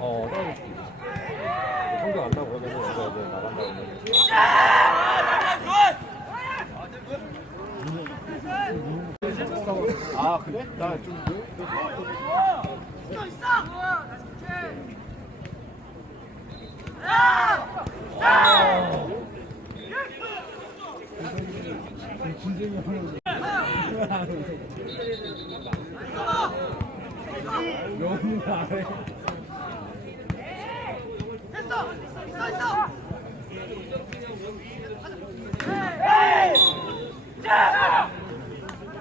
어, 떨어졌지. 성적 안 나고 그러면 이거 이제 나간다고 하면. 아, 그래? 나 좀. 너무 잘해.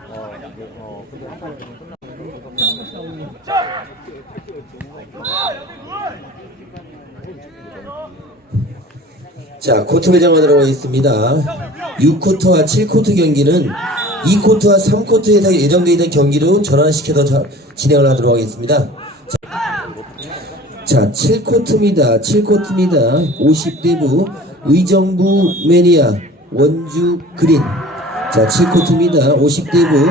어, 어, 판에 좀 끝나고. 자, 코트 배정하도록 하겠습니다. 6코트와 7코트 경기는 2코트와 3코트에서 예정되어 있는 경기로 전환시켜서 자- 진행을 하도록 하겠습니다. 자, 7코트입니다. 7코트입니다. 50대부 의정부 매니아 원주 그린. 자, 7코트입니다. 50대부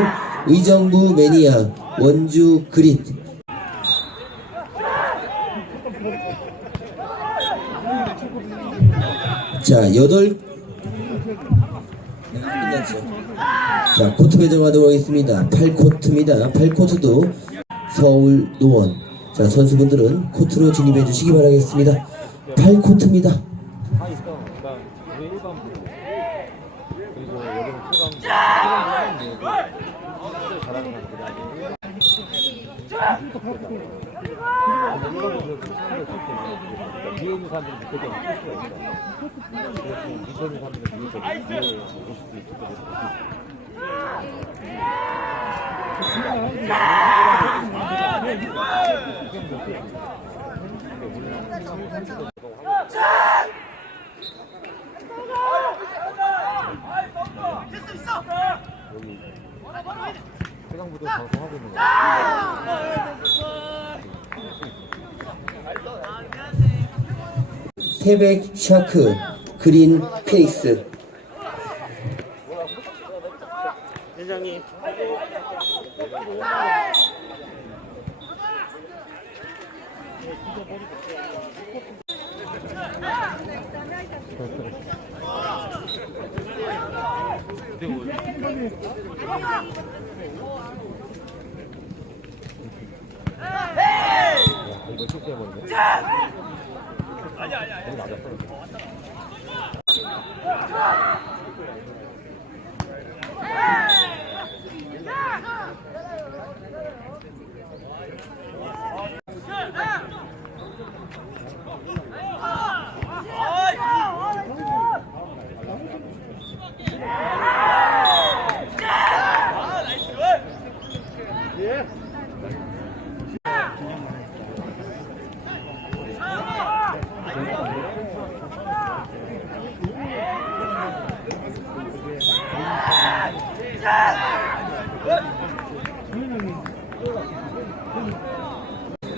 의정부 매니아 원주 그린. 자, 여덟 끝났죠. 자, 코트 배정하도록 하겠습니다. 8코트입니다. 8코트도 서울 노원. 자, 선수분들은 코트로 진입해 주시기 바라겠습니다. 8코트입니다. 다 있어. 그러니까 우리 일반 부 그리고 여기는 초강 초강 부는 진짜 잘하는 선수들이 위에 있는 밑에 좀쓸 수가 있어. 그래서 밑에 있는 사람들은 위에 좀 위에 오실 수 있을 거고. 여기 최강부도 방송하고 있는 거. 태백 샤크 그린 페이스. 실수해버리네. 아니, 아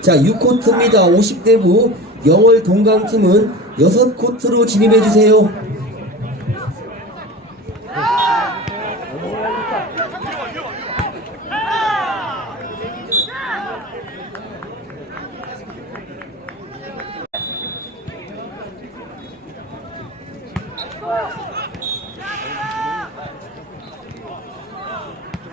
자, 6코트입니다. 50대부 영월 동강팀은 6코트로 진입해 주세요.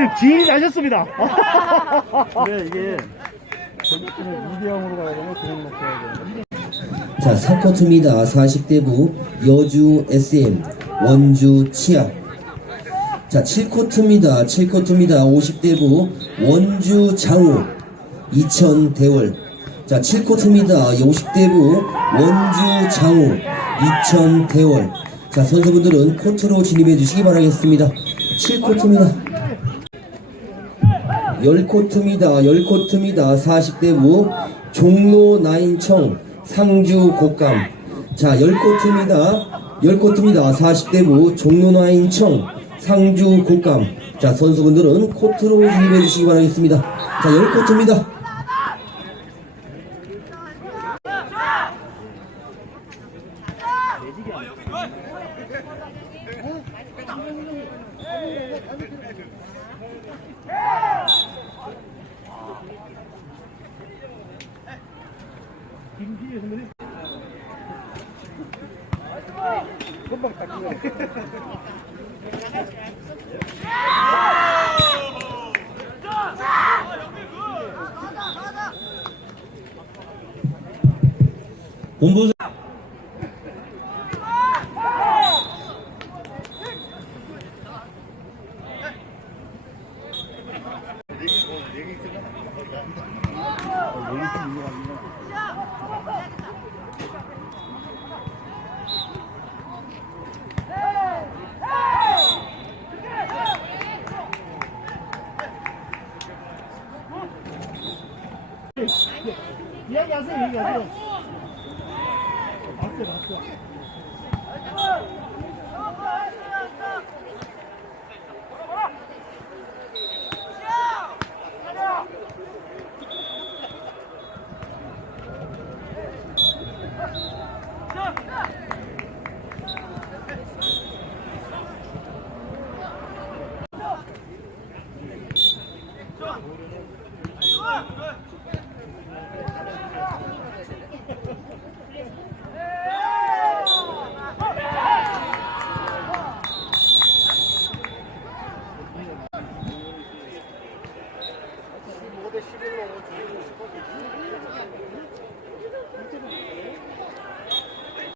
지금 기인이 나셨습니다. 근데 이게 저기는 2대 0으로 가야 되나 그냥 먹혀야 되나 자, 4쿼터입니다. 40대부 여주 SM 원주 치약. 자, 7쿼터입니다. 7쿼터입니다. 50대부 원주 장우 이천 대월. 자, 7쿼터입니다. 50대부 원주 장우 이천 대월. 자, 선수분들은 코트로 진입해 주시기 바라겠습니다. 7쿼터입니다. 10코트입니다. 10코트입니다. 40대부 종로 나인청 상주 곡감. 자, 10코트입니다. 10코트입니다. 40대부 종로 나인청 상주 곡감. 자, 선수분들은 코트로 진입해 주시기 바라겠습니다. 자, 10코트입니다. 김기희 선배님 금방 딱 그거 본부 이야기하세요 얘기하세요 봤어 봤어